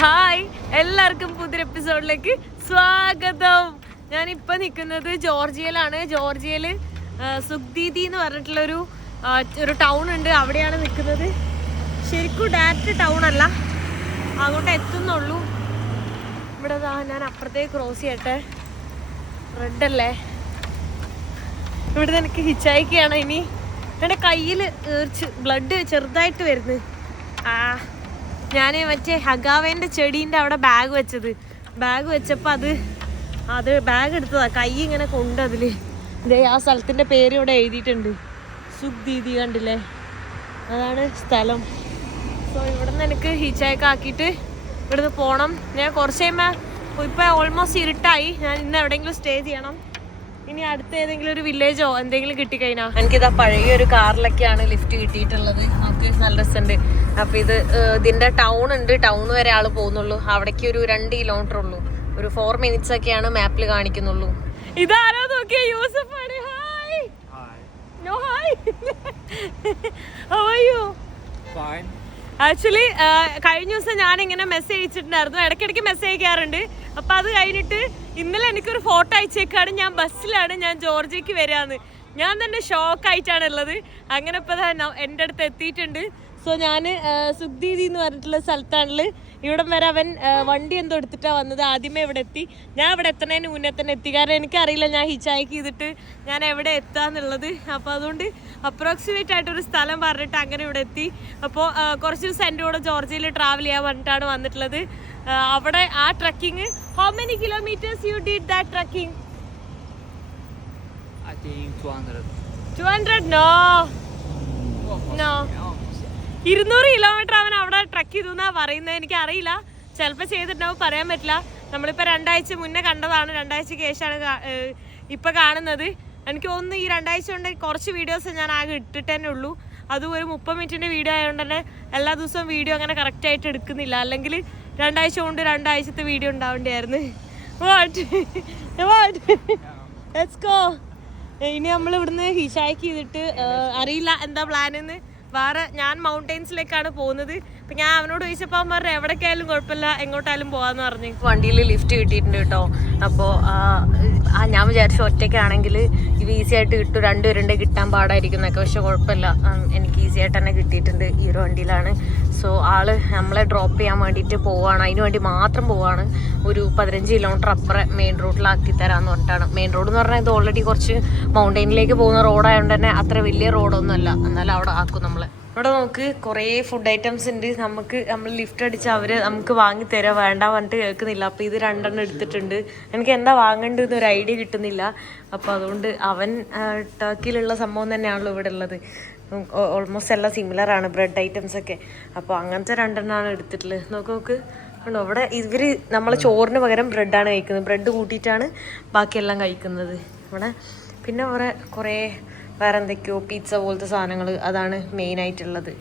Hi, എല്ലാവർക്കും പുതിയൊരു എപ്പിസോഡിലേക്ക് സ്വാഗതം. ഞാനിപ്പോൾ നിൽക്കുന്നത് ജോർജിയയിലാണ്. ജോർജിയയിൽ സുഗ്ദീദി എന്ന് പറഞ്ഞിട്ടുള്ളൊരു ടൗൺ ഉണ്ട്, അവിടെയാണ് നിൽക്കുന്നത്. ശരിക്കും ഡയറക്റ്റ് ടൗൺ അല്ല, അങ്ങോട്ട് എത്തുന്നുള്ളൂ. ഇവിടെ ഞാൻ അപ്പുറത്തേക്ക് ക്രോസ് ചെയ്യട്ടെ. റെഡ് അല്ലേ? ഇവിടെ എനിക്ക് ഹിച്ചായിക്കാണ്. ഇനി എൻ്റെ കയ്യിൽ ബ്ലഡ് ചെറുതായിട്ട് വരുന്നു. ഞാൻ മറ്റേ ഹഗാവേൻ്റെ ചെടീൻ്റെ അവിടെ ബാഗ് വെച്ചപ്പോൾ അത് ബാഗ് എടുത്തതാ. കൈ ഇങ്ങനെ കൊണ്ട് അതിൽ ആ സ്ഥലത്തിൻ്റെ പേര് ഇവിടെ എഴുതിയിട്ടുണ്ട്, സുഗ്ദീദി. കണ്ടില്ലേ, അതാണ് സ്ഥലം. സോ ഇവിടെ നിന്ന് എനിക്ക് ഹിച്ചായൊക്കെ ആക്കിയിട്ട് ഇവിടുന്ന് പോകണം. ഞാൻ കുറച്ച് കഴിയുമ്പോൾ ഇപ്പോൾ ഓൾമോസ്റ്റ് ഇരുട്ടായി. ഞാൻ ഇന്ന് എവിടെയെങ്കിലും സ്റ്റേ ചെയ്യണം. ഇനി അടുത്ത ഏതെങ്കിലും ഒരു വില്ലേജോ എന്തെങ്കിലും കിട്ടിക്കഴിഞ്ഞാൽ. എനിക്കിതാ പഴയ ഒരു കാറിലൊക്കെയാണ് ലിഫ്റ്റ് കിട്ടിയിട്ടുള്ളത്. നമുക്ക് നല്ല രസമുണ്ട്. അപ്പം ഇതിൻ്റെ ടൗൺ ഉണ്ട്, ടൗൺ വരെ ആൾ പോകുന്നുള്ളൂ. അവിടേക്ക് ഒരു 2 കിലോമീറ്റർ ഉള്ളൂ. ഒരു 4 മിനിറ്റ്സ് ഒക്കെയാണ് മാപ്പിൽ കാണിക്കുന്നുള്ളൂ. ഇതാരോ നോക്കിയ യൂസഫാണ്. Hi. No hi. How are you? Fine. Actually കഴിഞ്ഞ ദിവസം ഞാനിങ്ങനെ മെസ്സേജ് അയച്ചിട്ടുണ്ടായിരുന്നു. ഇടയ്ക്കിടയ്ക്ക് മെസ്സേജ് അയക്കാറുണ്ട്. അപ്പം അത് കഴിഞ്ഞിട്ട് ഇന്നലെ എനിക്കൊരു ഫോട്ടോ അയച്ചേക്കാണ്. ഞാൻ ബസ്സിലാണ്, ഞാൻ ജോർജിയക്ക് വരാന്ന്. ഞാൻ തന്നെ ഷോക്കായിട്ടാണ് ഉള്ളത്. അങ്ങനെ ഇപ്പോൾ എൻ്റെ അടുത്ത് എത്തിയിട്ടുണ്ട്. സോ ഞാൻ സുഗ്ദീദി എന്ന് പറഞ്ഞിട്ടുള്ള സ്ഥലത്താണുള്ളത്. ഇവിടം വരെ അവൻ വണ്ടി എന്തോ എടുത്തിട്ടാണ് വന്നത്. ആദ്യമേ ഇവിടെ എത്തി. ഞാൻ ഇവിടെ എത്തുന്നതിന് മുന്നേ തന്നെ എത്തി. കാരണം എനിക്കറിയില്ല ഞാൻ ഹിച്ചായിക്ക് ചെയ്തിട്ട് ഞാൻ എവിടെ എത്താന്നുള്ളത്. അപ്പോൾ അതുകൊണ്ട് അപ്രോക്സിമേറ്റ് ആയിട്ടൊരു സ്ഥലം പറഞ്ഞിട്ട് അങ്ങനെ ഇവിടെ എത്തി. അപ്പോൾ കുറച്ച് ദിവസം എൻ്റെ കൂടെ ജോർജിയയിൽ ട്രാവൽ ചെയ്യാൻ പറഞ്ഞിട്ടാണ് വന്നിട്ടുള്ളത്. അവിടെ ആ trekking, how many kilometres you did that trekking? I think 200. 200? No. 200 kilometre അവൻ അവിടെ ട്രക്ക് ചെയ്തു എന്നാ പറയുന്നത്. എനിക്ക് അറിയില്ല, ചിലപ്പോൾ ചെയ്തിട്ടുണ്ടാവും, പറയാൻ പറ്റില്ല. നമ്മളിപ്പോൾ 2 ആഴ്ച മുന്നേ കണ്ടതാണ്. 2 ആഴ്ചക്ക് ശേഷമാണ് ഇപ്പം കാണുന്നത്. എനിക്ക് തോന്നുന്നു ഈ 2 ആഴ്ച കൊണ്ട് കുറച്ച് വീഡിയോസ് ഞാൻ ആകെ ഇട്ടിട്ട് തന്നെ ഉള്ളൂ. അതും ഒരു 30 മിനിറ്റിൻ്റെ വീഡിയോ ആയതുകൊണ്ട് തന്നെ എല്ലാ ദിവസവും വീഡിയോ അങ്ങനെ കറക്റ്റായിട്ട് എടുക്കുന്നില്ല. അല്ലെങ്കിൽ 2 ആഴ്ച കൊണ്ട് 2 ആഴ്ചത്തെ വീഡിയോ ഉണ്ടാവേണ്ടിയായിരുന്നു. Let's go. ഇനി നമ്മൾ ഇവിടുന്ന് ഹിഷായ്ക്ക് ചെയ്തിട്ട് അറിയില്ല എന്താ പ്ലാനെന്ന്. വേറെ ഞാൻ മൗണ്ടെയിൻസിലേക്കാണ് പോകുന്നത്. അപ്പം ഞാൻ അവനോട് ചോദിച്ചപ്പോൾ അവൻ പറഞ്ഞു എവിടേക്കായാലും കുഴപ്പമില്ല, എങ്ങോട്ടായാലും പോകാമെന്ന് പറഞ്ഞു. വണ്ടിയിൽ ലിഫ്റ്റ് കിട്ടിയിട്ടുണ്ട് കേട്ടോ. അപ്പോൾ ഞാൻ വിചാരിച്ചു ഒറ്റയ്ക്കാണെങ്കിൽ ഇത് ഈസി ആയിട്ട് കിട്ടും, 2 പേരുണ്ടെ കിട്ടാൻ പാടായിരിക്കും എന്നൊക്കെ. പക്ഷെ കുഴപ്പമില്ല, എനിക്ക് ഈസി ആയിട്ട് തന്നെ കിട്ടിയിട്ടുണ്ട്. ഈ ഒരു വണ്ടിയിലാണ്. സോ ആള് നമ്മളെ ഡ്രോപ്പ് ചെയ്യാൻ വേണ്ടിയിട്ട് പോവുകയാണ്. അതിന് വേണ്ടി മാത്രം പോവുകയാണ്. ഒരു 15 കിലോമീറ്റർ അപ്പുറം മെയിൻ റോഡിലാക്കി തരാമെന്ന് പറഞ്ഞിട്ടാണ്. മെയിൻ റോഡ് എന്ന് പറഞ്ഞാൽ ഇത് ഓൾറെഡി കുറച്ച് മൗണ്ടെയിനിലേക്ക് പോകുന്ന റോഡായതുകൊണ്ട് തന്നെ അത്ര വലിയ റോഡൊന്നും അല്ല. എന്നാലും അവിടെ ആക്കും നമ്മളെ. ഇവിടെ നമുക്ക് കുറേ ഫുഡ് ഐറ്റംസ് ഉണ്ട്. നമ്മൾ ലിഫ്റ്റ് അടിച്ച് അവർ നമുക്ക് വാങ്ങിത്തരാം, വേണ്ട പറഞ്ഞിട്ട് കേൾക്കുന്നില്ല. അപ്പോൾ ഇത് 2 എണ്ണം എടുത്തിട്ടുണ്ട്. എനിക്ക് എന്താ വാങ്ങേണ്ടതെന്ന് ഒരു ഐഡിയ കിട്ടുന്നില്ല. അപ്പോൾ അതുകൊണ്ട് അവൻ ടർക്കിയിലുള്ള സംഭവം തന്നെയാണല്ലോ ഇവിടെ ഉള്ളത്. ഓൾമോസ്റ്റ് എല്ലാം സിമിലറാണ്, ബ്രെഡ് ഐറ്റംസ് ഒക്കെ. അപ്പോൾ അങ്ങനത്തെ 2 എണ്ണമാണ് എടുത്തിട്ടുള്ളത്. നോക്ക് ഉണ്ടോ, ഇവിടെ ഇവർ നമ്മൾ ചോറിന് പകരം ബ്രെഡാണ് കഴിക്കുന്നത്. ബ്രെഡ് കൂട്ടിയിട്ടാണ് ബാക്കിയെല്ലാം കഴിക്കുന്നത് ഇവിടെ. പിന്നെ കുറേ വേറെ എന്തൊക്കെയോ പിസ്സ പോലത്തെ സാധനങ്ങൾ, അതാണ് മെയിൻ ആയിട്ടുള്ളത്.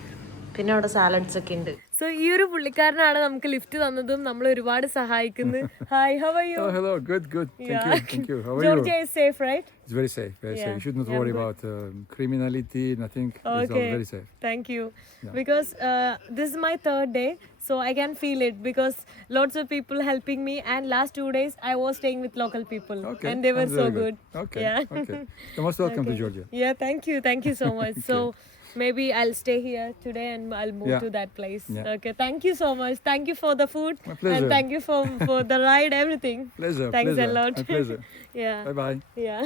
പിന്നെ അവിടെ സാലഡ്സ് ഒക്കെ ഉണ്ട്. സോ ഈ ഒരു പുള്ളിക്കാരനാണ് നമുക്ക് ലിഫ്റ്റ് തന്നതും നമ്മൾ ഒരുപാട് സഹായിക്കുന്നത്. Hi, how are U? Hello, good. Thank you. How are you? Georgia is safe, right? It's very safe. You should not worry about criminality, nothing. It's all very safe. Thank you. Because this is my 3rd day, so I can feel it because lots of people helping me, and last 2 days I was staying with local people. Okay. And they were so good. Okay. Yeah. Okay. You're most welcome to Georgia. Yeah, thank you so much. So maybe I'll stay here today and I'll move to that place. Yeah. Okay, thank you so much. Thank you for the food. My pleasure. And thank you for the ride, everything. Pleasure. Thanks a lot. My pleasure. Yeah. Bye. Yeah.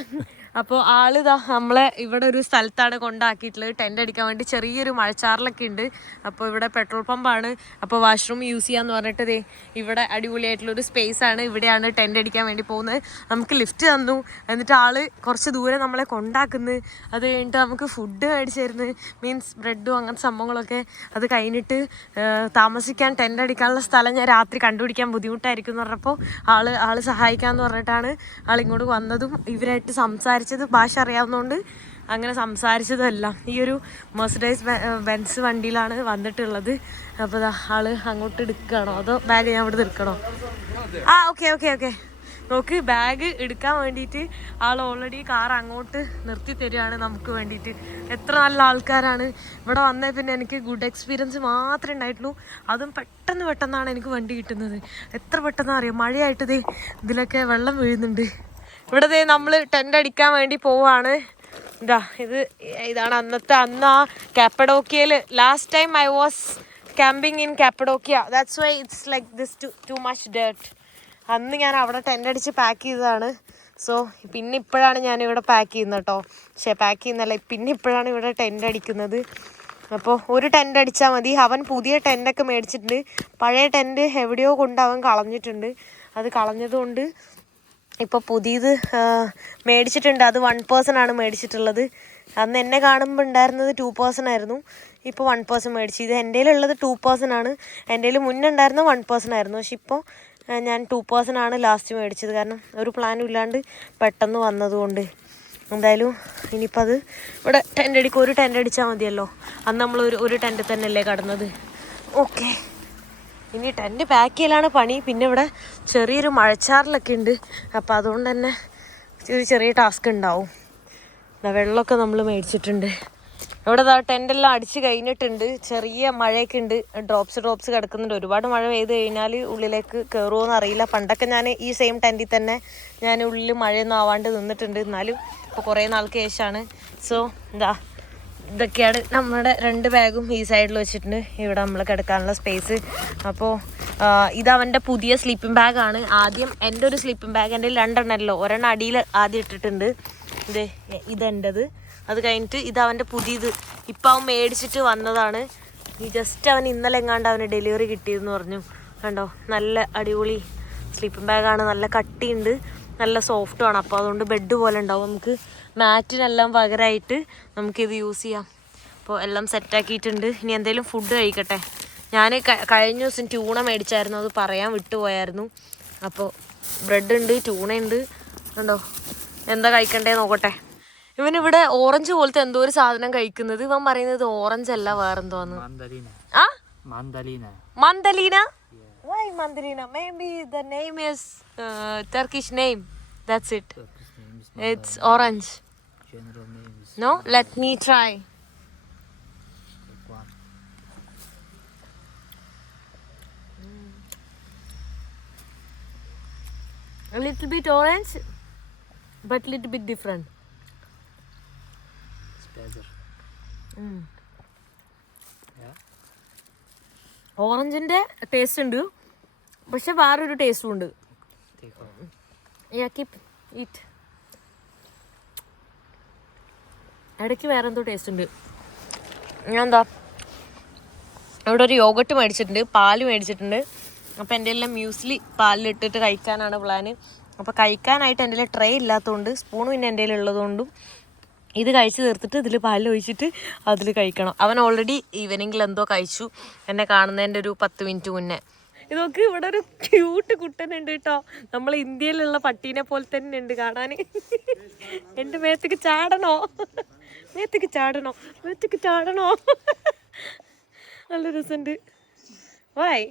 അപ്പോൾ ആളിതാ നമ്മളെ ഇവിടെ ഒരു സ്ഥലത്താണ് കൊണ്ടാക്കിയിട്ടുള്ളത്. Tent അടിക്കാൻ വേണ്ടി ചെറിയൊരു മഴച്ചാറിലൊക്കെ ഉണ്ട്. അപ്പോൾ ഇവിടെ പെട്രോൾ പമ്പാണ്. അപ്പോൾ വാഷ്റൂം യൂസ് ചെയ്യാന്ന് പറഞ്ഞിട്ട് ഇവിടെ അടിപൊളിയായിട്ടുള്ളൊരു സ്പേസാണ്. ഇവിടെയാണ് ടെൻ്റ് അടിക്കാൻ വേണ്ടി പോകുന്നത്. നമുക്ക് ലിഫ്റ്റ് തന്നു. എന്നിട്ട് ആള് കുറച്ച് ദൂരെ നമ്മളെ കൊണ്ടാക്കുന്നു. അത് കഴിഞ്ഞിട്ട് നമുക്ക് ഫുഡ് മേടിച്ച് തരുന്നു. മീൻസ് ബ്രെഡും അങ്ങനത്തെ സംഭവങ്ങളൊക്കെ. അത് കഴിഞ്ഞിട്ട് താമസിക്കാൻ ടെൻ്റ് അടിക്കാനുള്ള സ്ഥലം ഞാൻ രാത്രി കണ്ടുപിടിക്കാൻ ബുദ്ധിമുട്ടായിരിക്കും എന്ന് പറഞ്ഞപ്പോൾ ആള് സഹായിക്കാമെന്ന് പറഞ്ഞിട്ടാണ് ആളിങ്ങോട്ട് വന്നതും. ഇവരായിട്ട് സംസാരിച്ചത്, ഭാഷ അറിയാവുന്നതുകൊണ്ട് അങ്ങനെ സംസാരിച്ചതെല്ലാം. ഈ ഒരു മെർസിഡീസ് ബെൻസ് വണ്ടിയിലാണ് വന്നിട്ടുള്ളത്. അപ്പോൾ ആള് അങ്ങോട്ട് എടുക്കുകയാണോ അതോ ബാഗ് ഞാൻ ഇവിടെ എടുക്കണോ? ഓക്കെ. നോക്ക് ബാഗ് എടുക്കാൻ വേണ്ടിയിട്ട് ആൾ ഓൾറെഡി കാർ അങ്ങോട്ട് നിർത്തി തരികയാണ് നമുക്ക് വേണ്ടിയിട്ട്. എത്ര നല്ല ആൾക്കാരാണ്. ഇവിടെ വന്നേ പിന്നെ എനിക്ക് ഗുഡ് എക്സ്പീരിയൻസ് മാത്രമേ ഉണ്ടായിട്ടുള്ളൂ. അതും പെട്ടെന്നാണ് എനിക്ക് വണ്ടി കിട്ടുന്നത്. എത്ര പെട്ടെന്ന് അറിയാം, മഴയായിട്ട് ദേ ഇതിലൊക്കെ വെള്ളം വീഴുന്നുണ്ട്. ഇവിടെ ദേ നമ്മൾ ടെൻ്റ് അടിക്കാൻ വേണ്ടി പോവാണ്. ഇതാണ് അന്ന് ആ കാപ്പഡോക്കിയയിൽ last time I was camping in Cappadocia. That's why it's like this too much dirt. അന്ന് ഞാൻ അവിടെ ടെൻ്റ് അടിച്ച് പാക്ക് ചെയ്തതാണ്. സോ പിന്നെ ഇപ്പോഴാണ് ഞാനിവിടെ പാക്ക് ചെയ്യുന്നത് കേട്ടോ. പാക്ക് ചെയ്യുന്നല്ല, പിന്നെ ഇപ്പോഴാണ് ഇവിടെ ടെൻ്റ് അടിക്കുന്നത്. അപ്പോൾ ഒരു ടെൻ്റ് അടിച്ചാൽ മതി. അവൻ പുതിയ ടെൻ്റൊക്കെ മേടിച്ചിട്ടുണ്ട്. പഴയ ടെൻ്റ് എവിടെയോ കൊണ്ട് അവൻ കളഞ്ഞിട്ടുണ്ട്. അത് കളഞ്ഞതുകൊണ്ട് ഇപ്പോൾ പുതിയത് മേടിച്ചിട്ടുണ്ട്. അത് 1 person ആണ് മേടിച്ചിട്ടുള്ളത്. അന്ന് എന്നെ കാണുമ്പോൾ ഉണ്ടായിരുന്നത് 2 person ആയിരുന്നു. ഇപ്പോൾ 1 person മേടിച്ചു. ഇത് എൻ്റെ ഉള്ളത് 2 person ആണ്. എൻ്റെ മുന്നേ ഉണ്ടായിരുന്ന 1 person ആയിരുന്നു. പക്ഷെ ഇപ്പോൾ ഞാൻ 2 person ആണ് ലാസ്റ്റ് മേടിച്ചത്. കാരണം ഒരു പ്ലാനും ഇല്ലാണ്ട് പെട്ടെന്ന് വന്നതുകൊണ്ട്. എന്തായാലും ഇനിയിപ്പോൾ അത് ഇവിടെ ടെൻ്റ് അടിക്കും. ഒരു ടെൻ്റ് അടിച്ചാൽ മതിയല്ലോ. അന്ന് നമ്മൾ ഒരു ടെൻ്റ് തന്നെയല്ലേ കടന്നത്. ഓക്കെ, ഇനി ടെൻ്റ് പാക്ക് ചെയ്യലാണ് പണി. പിന്നെ ഇവിടെ ചെറിയൊരു മഴച്ചാറിലൊക്കെ ഉണ്ട്. അപ്പോൾ അതുകൊണ്ട് തന്നെ ഒരു ചെറിയ ടാസ്ക് ഉണ്ടാവും. വെള്ളമൊക്കെ നമ്മൾ മേടിച്ചിട്ടുണ്ട്. ഇവിടെ ടെൻ്റെല്ലാം അടിച്ച് കഴിഞ്ഞിട്ടുണ്ട്. ചെറിയ മഴയൊക്കെ ഉണ്ട്. ഡ്രോപ്സ് കിടക്കുന്നുണ്ട്. ഒരുപാട് മഴ പെയ്ത് കഴിഞ്ഞാൽ ഉള്ളിലേക്ക് കയറുമോയെന്ന് അറിയില്ല. പണ്ടൊക്കെ ഞാൻ ഈ സെയിം ടെൻറ്റിൽ തന്നെ ഞാൻ ഉള്ളിൽ മഴയൊന്നും ആവാണ്ട് നിന്നിട്ടുണ്ട്. എന്നാലും ഇപ്പോൾ കുറേ നാൾക്ക് ശേഷമാണ്. സോ ഇതൊക്കെയാണ് നമ്മുടെ 2 ബാഗും ഈ സൈഡിൽ വെച്ചിട്ടുണ്ട്. ഇവിടെ നമ്മൾ കിടക്കാനുള്ള സ്പേസ്. അപ്പോൾ ഇതവൻ്റെ പുതിയ സ്ലീപ്പിംഗ് ബാഗാണ്. ആദ്യം എൻ്റെ ഒരു സ്ലീപ്പിംഗ് ബാഗ് എൻ്റെ 2 എണ്ണമല്ലോ, ഒരെണ്ണം അടിയിൽ ആദ്യം ഇട്ടിട്ടുണ്ട്. ഇതെൻ്റെത്. അത് കഴിഞ്ഞിട്ട് ഇതവൻ്റെ പുതിയത് ഇപ്പം അവൻ മേടിച്ചിട്ട് വന്നതാണ്. ഈ ജസ്റ്റ് അവൻ ഇന്നലെ എങ്ങാണ്ട് അവന് ഡെലിവറി കിട്ടിയെന്ന് പറഞ്ഞു. കണ്ടോ, നല്ല അടിപൊളി സ്ലീപ്പിംഗ് ബാഗാണ്. നല്ല കട്ടിയുണ്ട്, നല്ല സോഫ്റ്റുമാണ്. അപ്പോൾ അതുകൊണ്ട് ബെഡ് പോലെ ഉണ്ടാവും. നമുക്ക് മാറ്റിനെല്ലാം പകരമായിട്ട് നമുക്കിത് യൂസ് ചെയ്യാം. അപ്പോൾ എല്ലാം സെറ്റാക്കിയിട്ടുണ്ട്. ഇനി എന്തെങ്കിലും ഫുഡ് കഴിക്കട്ടെ. ഞാൻ കഴിഞ്ഞ ദിവസം ട്യൂണ മേടിച്ചായിരുന്നു, അത് പറയാൻ വിട്ടുപോയായിരുന്നു. അപ്പോൾ ബ്രെഡ് ഉണ്ട്, ട്യൂണയുണ്ട്. കണ്ടോ, എന്താ കഴിക്കണ്ടേ നോക്കട്ടെ. ഇവനിവിടെ ഓറഞ്ച് പോലത്തെ എന്തോ ഒരു സാധനം കഴിക്കുന്നത്. ഇവൻ പറയുന്നത് ഓറഞ്ച് അല്ല, വേറെന്തോന്ന്. മന്ദലീന. Why Mandarina? Maybe the name is Turkish name. That's it. It's orange. General names. No? Let me try. A little bit orange, but little bit different. It's better. Yeah. ഓറഞ്ചിൻ്റെ taste ഉണ്ട്, പക്ഷെ വേറൊരു ടേസ്റ്റും ഉണ്ട്. ഇടയ്ക്ക് വേറെ എന്തോ ടേസ്റ്റ് ഉണ്ട്. ഞാൻ ഇവിടെ ഒരു യോഗട്ട് മേടിച്ചിട്ടുണ്ട്, പാല് മേടിച്ചിട്ടുണ്ട്. അപ്പോൾ എൻ്റെ എല്ലാം മ്യൂസ്ലി പാലിലിട്ടിട്ട് കഴിക്കാനാണ് പ്ലാന്. അപ്പോൾ കഴിക്കാനായിട്ട് എൻ്റെ ട്രേ ഇല്ലാത്തതുകൊണ്ട് സ്പൂൺ പിന്നെ എൻ്റെ ഉള്ളതുകൊണ്ടും ഇത് കഴിച്ച് തീർത്തിട്ട് ഇതിൽ പാലിൽ ഒഴിച്ചിട്ട് അതിൽ കഴിക്കണം. അവൻ ഓൾറെഡി ഈവനിങ്ങിൽ എന്തോ കഴിച്ചു എന്നെ കാണുന്നതിൻ്റെ ഒരു 10 മിനിറ്റ് മുന്നേ. ഇതൊക്കെ ഇവിടെ ഒരു ക്യൂട്ട് കുട്ടനുണ്ട് കേട്ടോ. നമ്മൾ ഇന്ത്യയിലുള്ള പട്ടീനെ പോലെ തന്നെ ഉണ്ട് കാണാൻ. എൻ്റെ മേത്തേക്ക് ചാടണോ നല്ല രസമുണ്ട്. വായ്.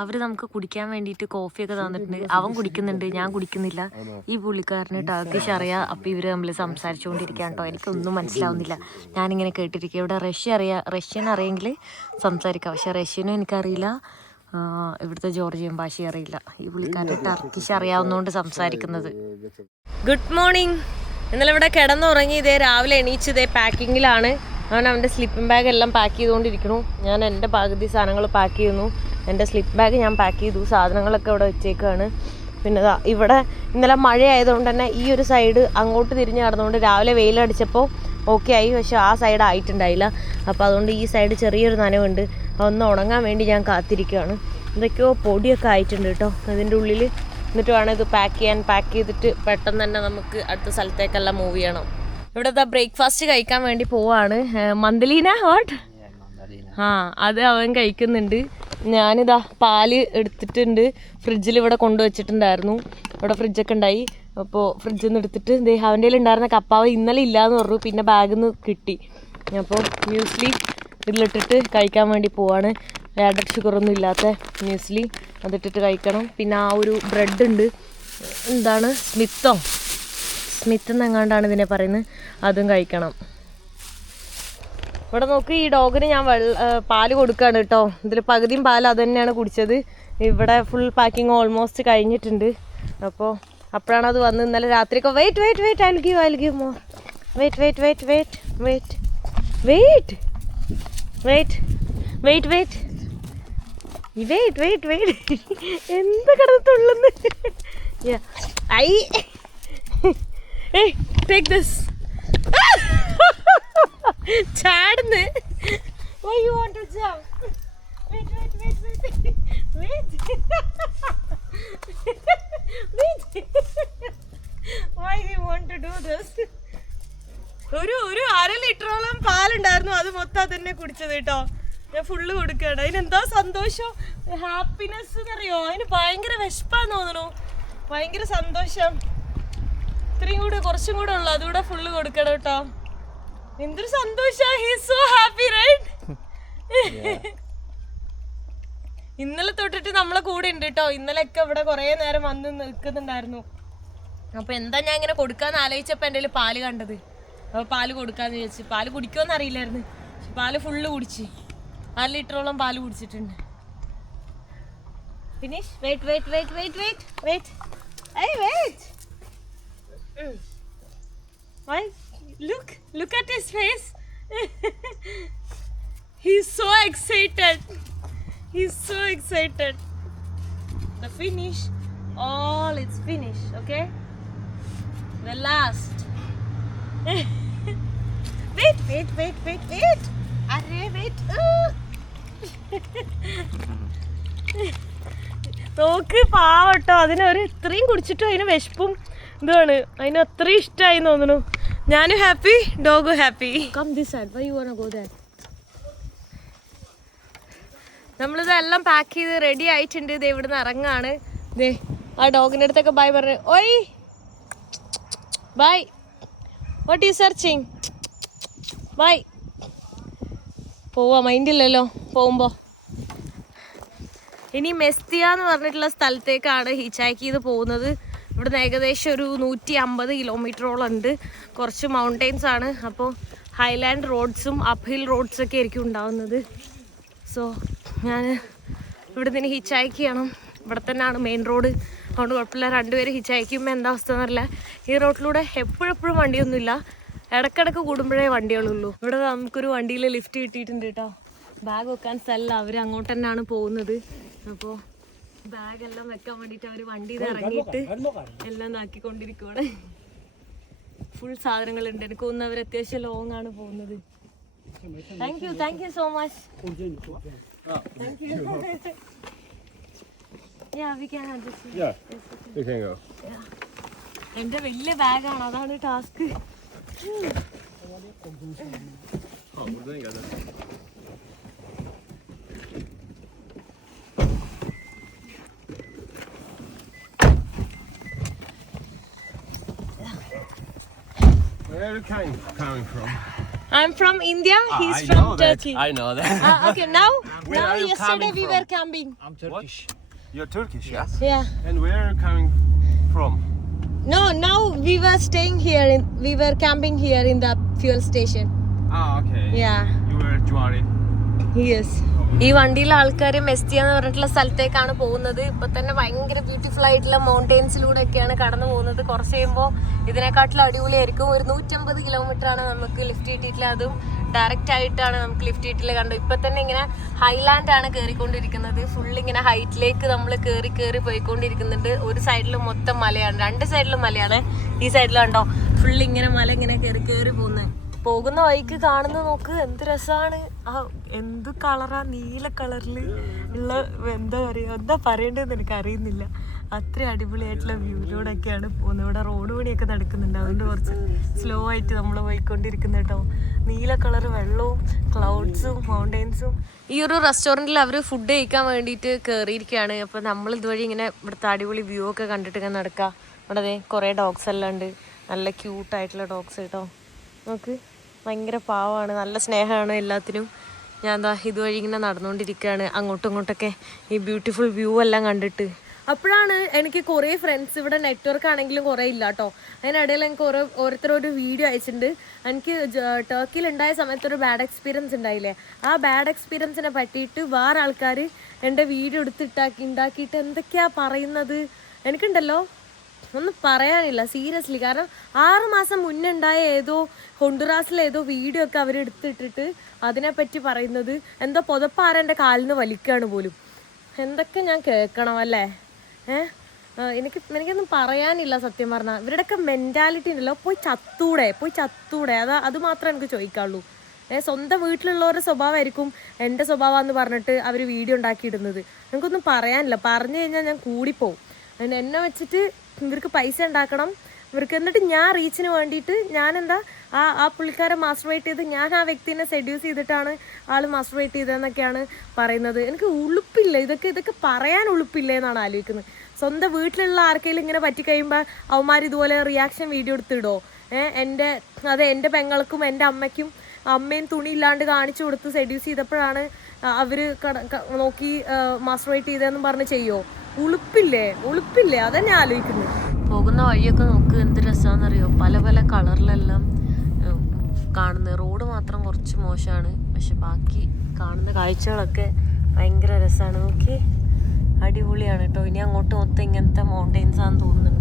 അവർ നമുക്ക് കുടിക്കാൻ വേണ്ടിയിട്ട് കോഫിയൊക്കെ തന്നിട്ടുണ്ട്. അവൻ കുടിക്കുന്നുണ്ട്, ഞാൻ കുടിക്കുന്നില്ല. ഈ പുള്ളിക്കാരന് ടർക്കിഷ് അറിയാം. അപ്പോൾ ഇവർ തമ്മിൽ സംസാരിച്ചുകൊണ്ടിരിക്കുകയാണ് കേട്ടോ. എനിക്കൊന്നും മനസ്സിലാവുന്നില്ല. ഞാനിങ്ങനെ കേട്ടിരിക്കുക. ഇവിടെ റഷ്യൻ അറിയെങ്കിൽ സംസാരിക്കാം, പക്ഷെ റഷ്യനും എനിക്കറിയില്ല, ഇവിടുത്തെ ജോർജിയൻ ഭാഷ അറിയില്ല. ഈ പുള്ളിക്കാരന് ടർക്കിഷ് അറിയാവുന്നതുകൊണ്ട് സംസാരിക്കുന്നത്. Good morning. ഇന്നലെ ഇവിടെ കിടന്നുറങ്ങി. ഇതേ രാവിലെ എണീച്ച് ഇതേ പാക്കിങ്ങിലാണ്. അവൻ അവൻ്റെ സ്ലിപ്പിംഗ് ബാഗ് എല്ലാം പാക്ക് ചെയ്തുകൊണ്ടിരിക്കണു. ഞാൻ എൻ്റെ പകുതി സാധനങ്ങൾ പാക്ക് ചെയ്യുന്നു. എൻ്റെ സ്ലിപ്പ് ബാഗ് ഞാൻ പാക്ക് ചെയ്തു. സാധനങ്ങളൊക്കെ ഇവിടെ വെച്ചേക്കാണ്. പിന്നെ ഇവിടെ ഇന്നലെ മഴ ആയതുകൊണ്ട് തന്നെ ഈ ഒരു സൈഡ് അങ്ങോട്ട് തിരിഞ്ഞ് കിടന്നുകൊണ്ട് രാവിലെ വെയിലടിച്ചപ്പോൾ ഓക്കെ ആയി, പക്ഷെ ആ സൈഡ് ആയിട്ടുണ്ടായില്ല. അപ്പോൾ അതുകൊണ്ട് ഈ സൈഡ് ചെറിയൊരു നനവുണ്ട്. അതൊന്ന് ഉണങ്ങാൻ വേണ്ടി ഞാൻ കാത്തിരിക്കുകയാണ്. എന്തൊക്കെയോ പൊടിയൊക്കെ ആയിട്ടുണ്ട് കേട്ടോ ഇതിൻ്റെ ഉള്ളിൽ. എന്നിട്ട് വേണം ഇത് പാക്ക് ചെയ്തിട്ട് പെട്ടെന്ന് തന്നെ നമുക്ക് അടുത്ത സ്ഥലത്തേക്കെല്ലാം മൂവ് ചെയ്യണം. ഇവിടെ ബ്രേക്ക്ഫാസ്റ്റ് കഴിക്കാൻ വേണ്ടി പോവാണ്. മന്ദലീന വാട്ട്? അത് അവൻ കഴിക്കുന്നുണ്ട്. ഞാനിതാ പാല് എടുത്തിട്ടുണ്ട്. ഫ്രിഡ്ജിൽ ഇവിടെ കൊണ്ടുവച്ചിട്ടുണ്ടായിരുന്നു. ഇവിടെ ഫ്രിഡ്ജൊക്കെ ഉണ്ടായി. അപ്പോൾ ഫ്രിഡ്ജിൽ നിന്ന് എടുത്തിട്ട് അവൻ്റെ ഉണ്ടായിരുന്ന കപ്പാവ് ഇന്നലെ ഇല്ലയെന്ന് പറഞ്ഞു. പിന്നെ ബാഗിൽ നിന്ന് കിട്ടി. അപ്പോൾ മ്യൂസ്ലി ഇതിലിട്ടിട്ട് കഴിക്കാൻ വേണ്ടി പോവാണ്. ആഡഡ് ഷുഗറൊന്നും ഇല്ലാത്ത മ്യൂസ്ലി അതിട്ടിട്ട് കഴിക്കണം. പിന്നെ ആ ഒരു ബ്രെഡ് ഉണ്ട്, എന്താണ് സ്മിത്ത് എന്നെങ്ങാണ്ടാണ് ഇതിനെ പറയുന്നത്, അതും കഴിക്കണം. ഇവിടെ നോക്ക്, ഈ ഡോഗിന് ഞാൻ പാല് കൊടുക്കുകയാണ് കേട്ടോ. ഇതിൽ പകുതിയും പാൽ അത് തന്നെയാണ് കുടിച്ചത്. ഇവിടെ ഫുൾ പാക്കിങ് ഓൾമോസ്റ്റ് കഴിഞ്ഞിട്ടുണ്ട്. അപ്പോൾ അപ്പോഴാണ് അത് വന്ന് ഇന്നലെ രാത്രിയൊക്കെ weight I give more weight എന്ത് കിടന്നുള്ളുന്ന്. Hey, take this. ചാടുന്ന്. Why you want to jump? Wait. Why you want to do this? ഒരു 1/2 ലിറ്ററോളം പാലുണ്ടായിരുന്നു, അത് മൊത്തം അതന്നെ കുടിച്ചത് കേട്ടോ. ഞാൻ ഫുള്ള് കൊടുക്കുകയാണ്. അതിനെന്താ സന്തോഷം, ഹാപ്പിനെസ് എന്നറിയോ. അതിന് ഭയങ്കര വിശപ്പാന്ന് തോന്നണു, ഭയങ്കര സന്തോഷം. ഇത്രയും കൂടെ കുറച്ചും കൂടെ ഉള്ളു, അതുകൂടെ ഫുള്ള് കൊടുക്കണം കേട്ടോ. എന്തൊരു സന്തോഷം. He is so happy right. ഇന്നലെ തൊട്ടിട്ട് നമ്മളെ കൂടെ ഉണ്ട് കേട്ടോ. ഇന്നലെയൊക്കെ ഇവിടെ കുറേ നേരം വന്ന് നിൽക്കുന്നുണ്ടായിരുന്നു. അപ്പൊ എന്താ ഞാൻ ഇങ്ങനെ കൊടുക്കാന്ന് ആലോചിച്ചപ്പോ എൻ്റെ പാല് കണ്ടത്. അപ്പോൾ പാല് കൊടുക്കാന്ന് ചോദിച്ചു. പാല് കുടിക്കുമെന്ന് അറിയില്ലായിരുന്നു, പക്ഷെ പാല് ഫുള്ള് കുടിച്ച് 1 ലിറ്ററോളം പാല് കുടിച്ചിട്ടുണ്ട്. Finish. Wait. Why? Look at his face. He's so excited. The finish. All it's finished. Okay. The last. Wait. Arre, wait. നോക്ക് പാവട്ടോ. അതിനൊരു ഇത്രയും കുടിച്ചിട്ടും അതിന് വിശപ്പും ഇതാണ്. അതിന് അത്രയും ഇഷ്ടമായി തോന്നുന്നു. ഞാനും ഹാപ്പി, ഡോഗും happy. Come this side. Why you want go that? നമ്മളിതെല്ലാം പാക്ക് ചെയ്ത് റെഡി ആയിട്ടുണ്ട്. ഇത് ഇവിടുന്ന് ഇറങ്ങാണ്. ദേ ആ ഡോഗിൻ്റെ അടുത്തൊക്കെ ബൈ പറഞ്ഞു. ഓയ് bye. What you searching? Bye. പോവാ, മൈൻഡില്ലല്ലോ പോകുമ്പോൾ. ഇനി മെസ്തിയ എന്ന് പറഞ്ഞിട്ടുള്ള സ്ഥലത്തേക്കാണ് ഹിച്ചാക്ക് ചെയ്ത് പോകുന്നത്. ഇവിടുന്ന് ഏകദേശം ഒരു 150 കിലോമീറ്ററോളം ഉണ്ട്. കുറച്ച് മൗണ്ടെയ്ൻസ് ആണ്. അപ്പോൾ ഹൈലാൻഡ് റോഡ്സും അപ്പ് ഹിൽ റോഡ്സൊക്കെ ആയിരിക്കും ഉണ്ടാവുന്നത്. സോ ഞാൻ ഇവിടെ നിന്ന് ഹിച്ചാക്ക് ചെയ്യണം. ഇവിടെ തന്നെയാണ് മെയിൻ റോഡ്, അതുകൊണ്ട് കുഴപ്പമില്ല. 2 പേര് ഹിച്ചാക്കുമ്പോൾ എന്താ അവസ്ഥ എന്നറിയില്ല. ഈ റോഡിലൂടെ എപ്പോഴും വണ്ടിയൊന്നുമില്ല, ഇടയ്ക്കിടയ്ക്ക് കൂടുമ്പോഴേ വണ്ടികളുള്ളൂ. ഇവിടെ നമുക്കൊരു വണ്ടിയിൽ ലിഫ്റ്റ് കിട്ടിയിട്ടുണ്ട് കേട്ടോ. ബാഗ് വെക്കാൻ സ്ഥലമില്ല, അവർ അങ്ങോട്ട് തന്നെയാണ് പോകുന്നത്. അപ്പോൾ ബാഗെല്ലാം വെക്കാൻ വേണ്ടിയിട്ട് അവർ വണ്ടിയിൽ നിന്ന് ഇറങ്ങിയിട്ട് എല്ലാം നാക്കിക്കൊണ്ടിരിക്കുകയാണ്. ഫുൾ സാധനങ്ങളുണ്ട്. എനിക്ക് തോന്നുന്നു അവർ അത്യാവശ്യം ലോങ് ആണ് പോകുന്നത്. Thank you so much. Thank you. Yeah, we can have this. Yeah, you can go. എൻ്റെ വലിയ ബാഗാണ്, അതാണ് task. Where are you coming from? I'm from India. He's from Turkey. I know that. Okay, now are you yesterday coming we from? were camping. I'm Turkish. You're Turkish, yes? Yeah. And where are you coming from? No, now we were staying here. We were camping here in the fuel station. Ah, okay. Yeah. You were Juari. Yes. ഈ വണ്ടിയിലെ ആൾക്കാർ മെസ്തിയ എന്ന് പറഞ്ഞിട്ടുള്ള സ്ഥലത്തേക്കാണ് പോകുന്നത്. ഇപ്പൊ തന്നെ ഭയങ്കര ബ്യൂട്ടിഫുൾ ആയിട്ടുള്ള മൗണ്ടെയിൻസിലൂടെ ഒക്കെയാണ് കടന്നു പോകുന്നത്. കുറച്ച് കഴിയുമ്പോൾ ഇതിനെക്കാട്ടിലും അടിപൊളിയായിരിക്കും. ഒരു 150 കിലോമീറ്റർ ആണ് നമുക്ക് ലിഫ്റ്റ് കിട്ടിയിട്ടില്ല. അതും ഡയറക്റ്റ് ആയിട്ടാണ് നമുക്ക് ലിഫ്റ്റ് കിട്ടില്ല. കണ്ടു ഇപ്പൊ തന്നെ ഇങ്ങനെ ഹൈലാൻഡ് ആണ് കയറിക്കൊണ്ടിരിക്കുന്നത്. ഫുൾ ഇങ്ങനെ ഹൈറ്റിലേക്ക് നമ്മൾ കയറി പോയിക്കൊണ്ടിരിക്കുന്നുണ്ട്. ഒരു സൈഡിൽ മൊത്തം മലയാണ്, 2 സൈഡിലും മലയാണ്. ഈ സൈഡിൽ കണ്ടോ ഫുൾ ഇങ്ങനെ മല ഇങ്ങനെ കയറി പോകുന്നത്. പോകുന്ന വഴിക്ക് കാണുന്ന നോക്ക് എന്ത് രസമാണ്. ആ എന്ത് കളറാ, നീല കളറിൽ ഉള്ള എന്താ പറയേണ്ടതെന്ന് എനിക്ക് അറിയുന്നില്ല. അത്ര അടിപൊളിയായിട്ടുള്ള വ്യൂയിലൂടെയൊക്കെയാണ് പോകുന്നത്. ഇവിടെ റോഡ് പണിയൊക്കെ നടക്കുന്നുണ്ട്, അതുകൊണ്ട് കുറച്ച് സ്ലോ ആയിട്ട് നമ്മൾ പോയിക്കൊണ്ടിരിക്കുന്നത് കേട്ടോ. നീല കളർ വെള്ളവും ക്ലൗഡ്സും മൗണ്ടെയിൻസും. ഈ ഒരു റെസ്റ്റോറൻറ്റിൽ അവർ ഫുഡ് കഴിക്കാൻ വേണ്ടിയിട്ട് കയറിയിരിക്കുകയാണ്. അപ്പോൾ നമ്മൾ ഇതുവഴി ഇങ്ങനെ ഇവിടുത്തെ അടിപൊളി വ്യൂ ഒക്കെ കണ്ടിട്ട് ഇങ്ങനെ നടക്കുക. ഇവിടെ കുറേ ഡോഗ്സ് എല്ലാം ഉണ്ട്, നല്ല ക്യൂട്ടായിട്ടുള്ള ഡോഗ്സ് കേട്ടോ. നമുക്ക് ഭയങ്കര പാവമാണ്, നല്ല സ്നേഹമാണ് എല്ലാത്തിനും. ഞാൻ എന്താ ഇതുവഴി ഇങ്ങനെ നടന്നുകൊണ്ടിരിക്കുകയാണ് അങ്ങോട്ടും ഇങ്ങോട്ടൊക്കെ ഈ ബ്യൂട്ടിഫുൾ വ്യൂ എല്ലാം കണ്ടിട്ട്. അപ്പോഴാണ് എനിക്ക് കുറേ ഫ്രണ്ട്സ് ഇവിടെ നെറ്റ്വർക്ക് ആണെങ്കിലും കുറേ ഇല്ല കേട്ടോ. അതിനിടയിൽ എനിക്ക് ഓരോരുത്തരൊരു വീഡിയോ അയച്ചിട്ടുണ്ട്. എനിക്ക് ടർക്കിയിൽ ഉണ്ടായ സമയത്തൊരു ബാഡ് എക്സ്പീരിയൻസ് ഉണ്ടായില്ലേ, ആ ബാഡ് എക്സ്പീരിയൻസിനെ പറ്റിയിട്ട് വേറെ ആൾക്കാർ എൻ്റെ വീഡിയോ ഉണ്ടാക്കിയിട്ട് എന്തൊക്കെയാ പറയുന്നത്. എനിക്കുണ്ടല്ലോ ഒന്നും പറയാനില്ല സീരിയസ്ലി. കാരണം 6 മാസം മുന്നേ ഉണ്ടായ ഏതോ ഹൊണ്ടുറാസിലെ ഏതോ വീഡിയോ ഒക്കെ അവർ എടുത്തിട്ടിട്ട് അതിനെപ്പറ്റി പറയുന്നത് എന്തോ പുതപ്പാരെൻ്റെ കാലിന് വലിക്കുകയാണ് പോലും. എന്തൊക്കെ ഞാൻ കേൾക്കണം അല്ലേ? എനിക്കൊന്നും പറയാനില്ല സത്യം പറഞ്ഞാൽ. ഇവരുടെയൊക്കെ മെൻറ്റാലിറ്റി ഉണ്ടല്ലോ, പോയി ചത്തൂടെ അത് മാത്രമേ എനിക്ക് ചോദിക്കാറുള്ളൂ. സ്വന്തം വീട്ടിലുള്ളവരുടെ സ്വഭാവമായിരിക്കും എൻ്റെ സ്വഭാവമെന്ന് പറഞ്ഞിട്ട് അവർ വീഡിയോ ഉണ്ടാക്കിയിടുന്നത്. എനിക്കൊന്നും പറയാനില്ല. പറഞ്ഞു കഴിഞ്ഞാൽ ഞാൻ കൂടിപ്പോവും. എന്നെ വെച്ചിട്ട് ഇവർക്ക് പൈസ ഉണ്ടാക്കണം ഇവർക്ക്. എന്നിട്ട് ഞാൻ റീച്ചിന് വേണ്ടിയിട്ട് ഞാനെന്താ ആ പുള്ളിക്കാരെ മാസ്റ്റർബേറ്റ് ചെയ്ത് ഞാൻ ആ വ്യക്തിനെ സെഡ്യൂസ് ചെയ്തിട്ടാണ് ആൾ മാസ്റ്റർബേറ്റ് ചെയ്തതെന്നൊക്കെയാണ് പറയുന്നത്. എനിക്ക് ഉളുപ്പില്ല, ഇതൊക്കെ പറയാൻ ഉളുപ്പില്ലേ എന്നാണ് ആലോചിക്കുന്നത്. സ്വന്തം വീട്ടിലുള്ള ആർക്കെങ്കിലും ഇങ്ങനെ പറ്റിക്കഴിയുമ്പോൾ അവന്മാർ ഇതുപോലെ റിയാക്ഷൻ വീഡിയോ എടുത്തിടോ? എൻ്റെ പെങ്ങൾക്കും എൻ്റെ അമ്മയും തുണി ഇല്ലാണ്ട് കാണിച്ചു കൊടുത്ത് സെഡ്യൂസ് ചെയ്തപ്പോഴാണ് അവർ നോക്കി മാസ്റ്റർബേറ്റ് ചെയ്തതെന്ന് പറഞ്ഞ് ചെയ്യോ? ഉളുപ്പില്ലേ അതെന്നെ ആലോചിക്കുന്നത്. പോകുന്ന വഴിയൊക്കെ നോക്ക് എന്ത് രസമാണെന്നറിയോ, പല പല കളറിലെല്ലാം കാണുന്നത്. റോഡ് മാത്രം കുറച്ച് മോശമാണ്, പക്ഷെ ബാക്കി കാണുന്ന കാഴ്ചകളൊക്കെ ഭയങ്കര രസമാണ്. നോക്കി അടിപൊളിയാണ് കേട്ടോ. ഇനി അങ്ങോട്ട് മൊത്തം ഇങ്ങനത്തെ മൗണ്ടെയിൻസ് ആണെന്ന് തോന്നുന്നുണ്ട്.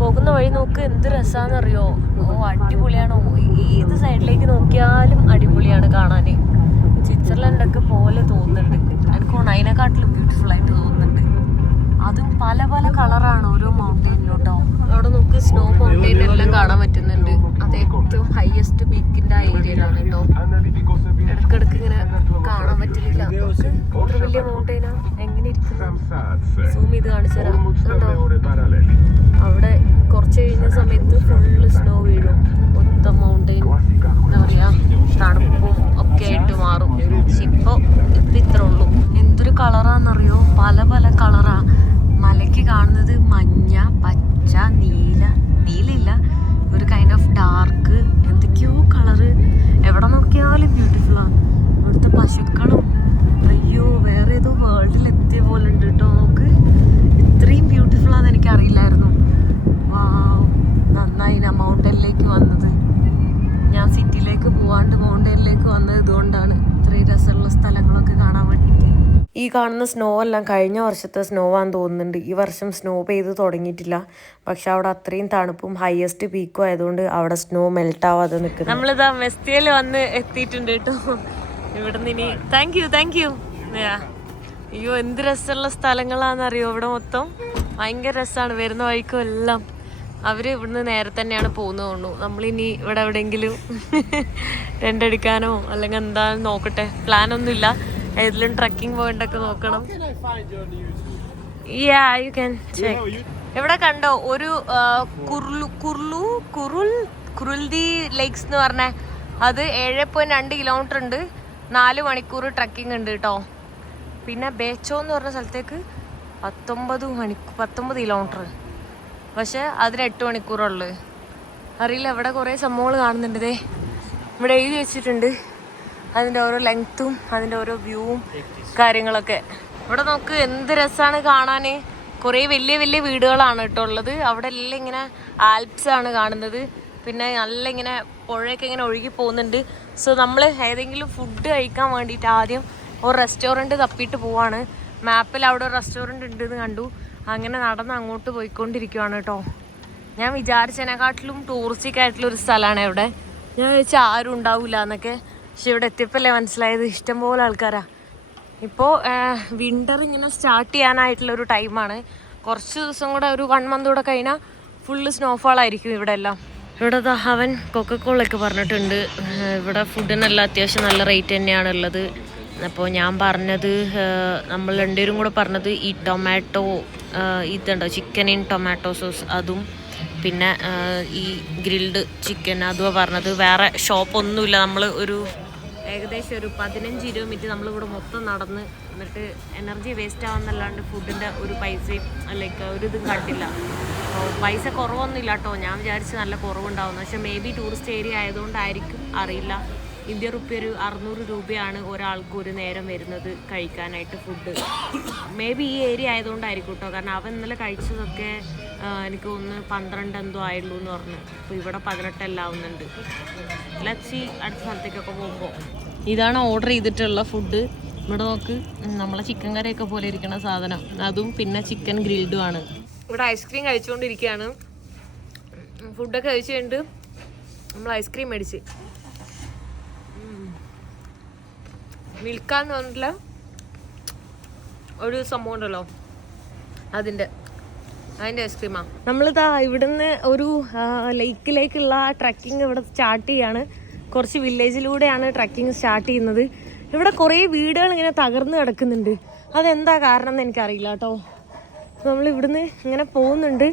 പോകുന്ന വഴി നോക്ക് എന്ത് രസാന്നറിയോ. അടിപൊളിയാണ്. ഏത് സൈഡിലേക്ക് നോക്കിയാലും അടിപൊളിയാണ് കാണാൻ. സ്വിറ്റ്സർലൻഡൊക്കെ പോലെ തോന്നുന്നുണ്ട്. എനിക്ക് അതിനെക്കാട്ടിലും ബ്യൂട്ടിഫുൾ ആയിട്ട് തോന്നുന്നുണ്ട്. അതും പല പല കളറാണ് ഓരോ മൗണ്ടെയിനും കേട്ടോ. അവിടെ നോക്ക് സ്നോ മൗണ്ടെയിൻ എല്ലാം കാണാൻ പറ്റുന്നുണ്ട്. അത് ഏറ്റവും ഹയസ്റ്റ് പീക്കിൻ്റെ ആ ഏരിയയിലാണ് കേട്ടോ. ഇടയ്ക്കിടയ്ക്ക് ഇങ്ങനെ കാണാൻ പറ്റില്ല. ഒരു വലിയ മൗണ്ടെയിനാ എങ്ങനെ ഇരിക്കുന്നു. സൂം ചെയ്ത് കാണിച്ചു തരാം കേട്ടോ. അവിടെ കുറച്ച് കഴിഞ്ഞ സമയത്ത് ഫുള്ള് സ്നോ വീഴും. മൊത്തം മൗണ്ടെയിൻ എന്താ പറയുക തണുപ്പും ഒക്കെ ആയിട്ട് മാറും. പക്ഷെ ഇപ്പം ഇത്ര ഉള്ളൂ. എന്തൊരു കളറാന്നറിയോ, പല പല കളറാ. മലയ്ക്ക് കാണുന്നത് മഞ്ഞ, പച്ച, നീലയില്ല, ഒരു കൈൻഡ് ഓഫ് ഡാർക്ക്, എന്തൊക്കെയോ കളറ്. എവിടെ നോക്കിയാലും ബ്യൂട്ടിഫുള്ളാണ്. ഇവിടുത്തെ പശുക്കളും അയ്യോ വേറെ ഏതോ വേൾഡിലെത്തിയ പോലെ ഉണ്ട് കേട്ടോ. നോക്ക് ഇത്രയും ബ്യൂട്ടിഫുള്ളാന്ന് എനിക്കറിയില്ലായിരുന്നു. നന്നായി ഞാൻ മൗണ്ടനിലേക്ക് വന്നത്. ഞാൻ സിറ്റിയിലേക്ക് പോവാണ്ട് മൗണ്ടനിലേക്ക് വന്നത് ഇതുകൊണ്ടാണ്. ഇത്രയും രസമുള്ള സ്ഥലങ്ങളൊക്കെ കാണാൻ വേണ്ടിയിട്ട്. ഈ കാണുന്ന സ്നോ എല്ലാം കഴിഞ്ഞ വർഷത്തെ സ്നോ ആണെന്ന് തോന്നുന്നുണ്ട്. ഈ വർഷം സ്നോ പെയ്ത് തുടങ്ങിയിട്ടില്ല. പക്ഷെ അവിടെ അത്രയും തണുപ്പും ഹയസ്റ്റ് പീക്കും ആയതുകൊണ്ട് അവിടെ സ്നോ മെൽറ്റ് ആവാതെ നിൽക്കുന്നു. നമ്മളിതാ മെസ്തിയിൽ വന്ന് എത്തിയിട്ടുണ്ട് കേട്ടോ. ഇവിടുന്ന് ഇനി താങ്ക് യു. അയ്യോ എന്ത് രസമുള്ള സ്ഥലങ്ങളാണെന്നറിയോ. ഇവിടെ മൊത്തം ഭയങ്കര രസമാണ്. വരുന്ന വഴിക്കും എല്ലാം അവർ ഇവിടുന്ന് നേരെ തന്നെയാണ് പോകുന്നത് തോന്നുന്നു. നമ്മളിനി ഇവിടെ എവിടെയെങ്കിലും രണ്ടടിക്കാനോ അല്ലെങ്കിൽ എന്താണെന്ന് നോക്കട്ടെ. പ്ലാനൊന്നുമില്ല. ഏതെങ്കിലും ട്രക്കിംഗ് പോയിട്ടൊക്കെ നോക്കണം. You can check. ഇവിടെ കണ്ടോ ഒരു കുറുൽദി ലേക്സ് എന്ന് പറഞ്ഞ അത് 7.2 കിലോമീറ്റർ ഉണ്ട്. 4 മണിക്കൂർ ട്രക്കിംഗ് ഉണ്ട് കേട്ടോ. പിന്നെ ബേച്ചോ എന്ന് പറഞ്ഞ സ്ഥലത്തേക്ക് 19 കിലോമീറ്റർ. പക്ഷെ അതിന് 8 മണിക്കൂറുള്ളു. അറിയില്ല. ഇവിടെ കുറേ സംഭവങ്ങൾ കാണുന്നുണ്ട്. ദേ ഇവിടെ എഴുതി വെച്ചിട്ടുണ്ട് അതിൻ്റെ ഓരോ ലെങ്ത്തും അതിൻ്റെ ഓരോ വ്യൂവും കാര്യങ്ങളൊക്കെ. ഇവിടെ നോക്ക് എന്ത് രസമാണ് കാണാൻ. കുറേ വലിയ വലിയ വീടുകളാണ് കേട്ടോ ഉള്ളത്. അവിടെ എല്ലാം ഇങ്ങനെ ആൽപ്സ് ആണ് കാണുന്നത്. പിന്നെ നല്ല ഇങ്ങനെ പുഴയൊക്കെ ഇങ്ങനെ ഒഴുകി പോകുന്നുണ്ട്. സോ നമ്മൾ ഏതെങ്കിലും ഫുഡ് കഴിക്കാൻ വേണ്ടിയിട്ട് ആദ്യം ഒരു റെസ്റ്റോറൻറ്റ് തപ്പിയിട്ട് പോവാണ്. മാപ്പിൽ അവിടെ ഒരു റെസ്റ്റോറൻറ്റ് ഉണ്ടെന്ന് കണ്ടു. അങ്ങനെ നടന്ന് അങ്ങോട്ട് പോയിക്കൊണ്ടിരിക്കുവാണ് കേട്ടോ. ഞാൻ വിചാരിച്ചതിനെക്കാട്ടിലും ടൂറിസ്റ്റിക് ആയിട്ടുള്ള ഒരു സ്ഥലമാണ് ഇവിടെ. ഞാൻ വിചാരിച്ചാൽ ആരും ഉണ്ടാവില്ല എന്നൊക്കെ. പക്ഷെ ഇവിടെ എത്തിയപ്പോഴല്ലേ മനസ്സിലായത് ഇഷ്ടംപോലെ ആൾക്കാരാ. ഇപ്പോൾ വിൻ്റർ ഇങ്ങനെ സ്റ്റാർട്ട് ചെയ്യാനായിട്ടുള്ളൊരു ടൈമാണ്. കുറച്ച് ദിവസം കൂടെ, ഒരു 1 month കൂടെ കഴിഞ്ഞാൽ ഫുള്ള് സ്നോഫാൾ ആയിരിക്കും ഇവിടെ എല്ലാം. ഇവിടെ അവൻ കൊക്കക്കോളൊക്കെ പറഞ്ഞിട്ടുണ്ട്. ഇവിടെ ഫുഡിനെല്ലാം അത്യാവശ്യം നല്ല റേറ്റ് തന്നെയാണ് ഉള്ളത്. അപ്പോൾ ഞാൻ പറഞ്ഞത്, നമ്മൾ രണ്ടുപേരും കൂടെ പറഞ്ഞത് ഈ ടൊമാറ്റോ ഇതുണ്ടോ ചിക്കൻ ഇൻ ടൊമാറ്റോ സോസ്, അതും പിന്നെ ഈ ഗ്രിൽഡ് ചിക്കൻ അതുമാണ് പറഞ്ഞത്. വേറെ ഷോപ്പൊന്നുമില്ല. നമ്മൾ ഏകദേശം ഒരു 15-20 മിനിറ്റ് നമ്മളിവിടെ മൊത്തം നടന്ന്, എന്നിട്ട് എനർജി വേസ്റ്റ് ആവുന്നല്ലാണ്ട് ഫുഡിൻ്റെ ഒരു പൈസയും ലൈക്ക് ഒരു ഇതും കണ്ടില്ല. അപ്പോൾ പൈസ കുറവൊന്നുമില്ല കേട്ടോ. ഞാൻ വിചാരിച്ച് നല്ല കുറവുണ്ടാവുന്നു. പക്ഷേ മേ ബി ടൂറിസ്റ്റ് ഏരിയ ആയതുകൊണ്ടായിരിക്കും, അറിയില്ല. ഇന്ത്യൻ റുപ്പി ഒരു 600 രൂപയാണ് ഒരാൾക്ക് ഒരു നേരം വരുന്നത് കഴിക്കാനായിട്ട് ഫുഡ്. മേ ബി ഈ ഏരിയ ആയതുകൊണ്ടായിരിക്കും കേട്ടോ. കാരണം അവൻ ഇന്നലെ കഴിച്ചതൊക്കെ എനിക്ക് തോന്നുന്നു 12 എന്തോ ആയുള്ളൂ എന്ന് പറഞ്ഞു. അപ്പോൾ ഇവിടെ 18 എല്ലാം ആവുന്നുണ്ട്. ലച്ചി അടുത്ത സ്ഥലത്തേക്കൊക്കെ പോകുമ്പോൾ ഇതാണ് ഓർഡർ ചെയ്തിട്ടുള്ള ഫുഡ്. ഇവിടെ നോക്ക്, നമ്മളെ ചിക്കൻ കറിയൊക്കെ പോലെ ഇരിക്കുന്ന സാധനം, അതും പിന്നെ ചിക്കൻ ഗ്രിൽഡും ആണ്. ഇവിടെ ഐസ്ക്രീം കഴിച്ചുകൊണ്ടിരിക്കുകയാണ്. ഫുഡൊക്കെ കഴിച്ച് കഴിഞ്ഞിട്ട് നമ്മൾ ഐസ്ക്രീം മേടിച്ച് മിൽക്കാന്ന് പറഞ്ഞിട്ടുള്ള ഒരു സംഭവം ഉണ്ടല്ലോ, അതിൻ്റെ ഐസ്ക്രീമാണ്. നമ്മളിതാ ഇവിടുന്ന് ഒരു ലേക്കിലേക്കുള്ള ട്രക്കിങ് ഇവിടെ സ്റ്റാർട്ട് ചെയ്യാണ്. കുറച്ച് വില്ലേജിലൂടെയാണ് ട്രക്കിങ് സ്റ്റാർട്ട് ചെയ്യുന്നത്. ഇവിടെ കുറേ വീടുകൾ ഇങ്ങനെ തകർന്ന് കിടക്കുന്നുണ്ട്. അതെന്താ കാരണം എന്ന് എനിക്കറിയില്ല കേട്ടോ. നമ്മൾ ഇവിടുന്ന് ഇങ്ങനെ പോകുന്നുണ്ട്.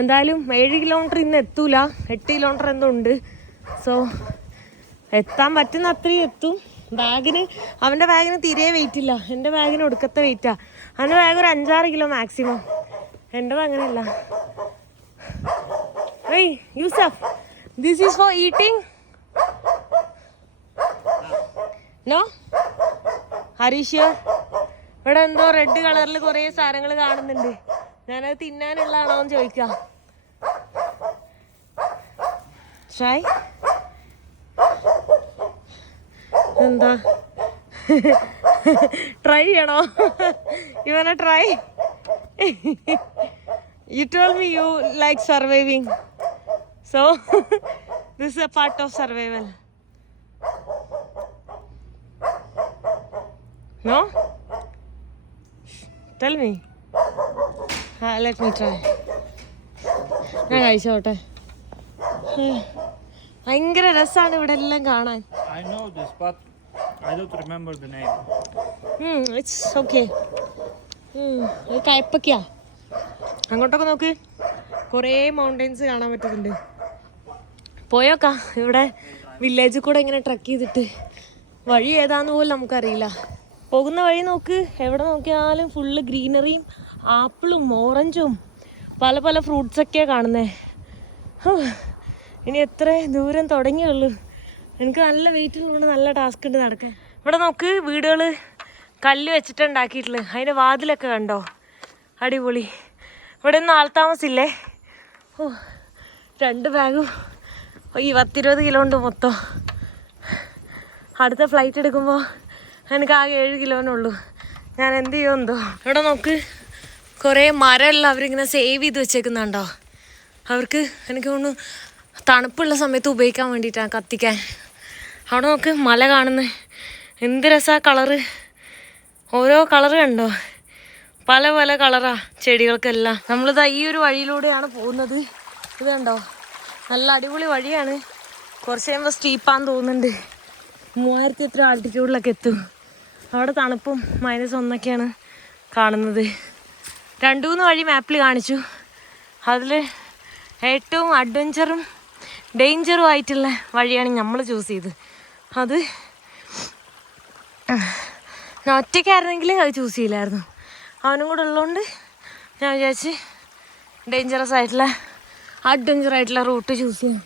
എന്തായാലും 7 കിലോമീറ്റർ ഇന്ന് എത്തൂല, 8 കിലോമീറ്റർ എന്തോ ഉണ്ട്. സോ എത്താൻ പറ്റുന്ന അത്രയും എത്തും. അവൻ്റെ ബാഗിന് തീരെ വെയിറ്റ് ഇല്ല. എൻ്റെ ബാഗിന് ഒടുക്കത്തെ വെയിറ്റാ. അവൻ്റെ ബാഗ് ഒരു 5-6 കിലോ മാക്സിമം. എൻ്റെത് അങ്ങനെയല്ല. ഏയ് Yusuf, this is for eating. No Harish, ഇവിടെ എന്തോ റെഡ് കളറിൽ കുറേ സാധനങ്ങൾ കാണുന്നുണ്ട്. ഞാനത് തിന്നാനുള്ളതാണോ എന്ന് ചോദിക്കാം. ട്രൈ എന്താ ട്രൈ ചെയ്യണോ? ഇവനെ try. You told me you like surviving, so this is a part of survival. No? Tell me. Let me try. ഞാൻ കഴിച്ചോട്ടെ. ഭയങ്കര രസമാണ് ഇവിടെ എല്ലാം കാണാൻ. I know this, but I don't remember the name. It's okay. കയപ്പയ്ക്കാ. അങ്ങോട്ടൊക്കെ നോക്ക്, കുറേ mountains കാണാൻ പറ്റുന്നുണ്ട്. പോയോക്കാ. ഇവിടെ വില്ലേജിൽ കൂടെ ഇങ്ങനെ ട്രക്ക് ചെയ്തിട്ട് വഴി ഏതാന്ന് പോലും നമുക്കറിയില്ല. പോകുന്ന വഴി നോക്ക്, എവിടെ നോക്കിയാലും ഫുള്ള് ഗ്രീനറിയും ആപ്പിളും ഓറഞ്ചും പല പല ഫ്രൂട്ട്സൊക്കെയാണ് കാണുന്നത്. ഇനി എത്ര ദൂരം തുടങ്ങിയുള്ളൂ. എനിക്ക് നല്ല വെയിറ്റ് ഉള്ളതുകൊണ്ട് നല്ല ടാസ്ക് ഉണ്ട് നടക്കാൻ. ഇവിടെ നോക്ക്, വീടുകൾ കല്ല് വെച്ചിട്ടുണ്ടാക്കിയിട്ടുള്ളത്. അതിൻ്റെ വാതിലൊക്കെ കണ്ടോ, അടിപൊളി. ഇവിടെ ഒന്നും ആൾത്താമസില്ലേ. 2 ബാഗും ഈ 10-20 കിലോ ഉണ്ട് മൊത്തം. അടുത്ത ഫ്ലൈറ്റ് എടുക്കുമ്പോൾ എനിക്ക് ആകെ 7 കിലോനുള്ളൂ. ഞാൻ എന്ത് ചെയ്യുമെന്തോ. ഇവിടെ നോക്ക്, കുറേ മരമെല്ലാം അവരിങ്ങനെ സേവ് ചെയ്ത് വെച്ചേക്കുന്നുണ്ടോ. അവർക്ക് എനിക്ക് തോന്നുന്നു തണുപ്പുള്ള സമയത്ത് ഉപയോഗിക്കാൻ വേണ്ടിയിട്ടാണ്, കത്തിക്കാൻ. അവിടെ നോക്ക്, മല കാണുന്നത് എന്ത് രസമാണ്. കളറ്, ഓരോ കളറ് കണ്ടോ, പല പല കളറാ ചെടികൾക്കെല്ലാം. നമ്മളിതാ ഈ ഒരു വഴിയിലൂടെയാണ് പോകുന്നത്. ഇത് കണ്ടോ, നല്ല അടിപൊളി വഴിയാണ്. കുറച്ച് കഴിയുമ്പോൾ സ്റ്റീപ്പാന്ന് തോന്നുന്നുണ്ട്. 3000 എത്ര ആൾട്ടിറ്റ്യൂഡിലൊക്കെ എത്തും. അവിടെ തണുപ്പും -1 കാണുന്നത്. 2-3 വഴി മാപ്പിൽ കാണിച്ചു. അതിൽ ഏറ്റവും അഡ്വഞ്ചറും ഡേഞ്ചറും ആയിട്ടുള്ള വഴിയാണ് നമ്മൾ ചൂസ് ചെയ്തത്. അത് ഞാൻ ഒറ്റയ്ക്കായിരുന്നെങ്കിൽ അത് ചൂസ് ചെയ്യില്ലായിരുന്നു. അവനും കൂടെ ഉള്ളതുകൊണ്ട് ഞാൻ വിചാരിച്ച് ഡേഞ്ചറസ് ആയിട്ടുള്ള അഡ്വഞ്ചറായിട്ടുള്ള റൂട്ട് ചൂസ് ചെയ്യാം.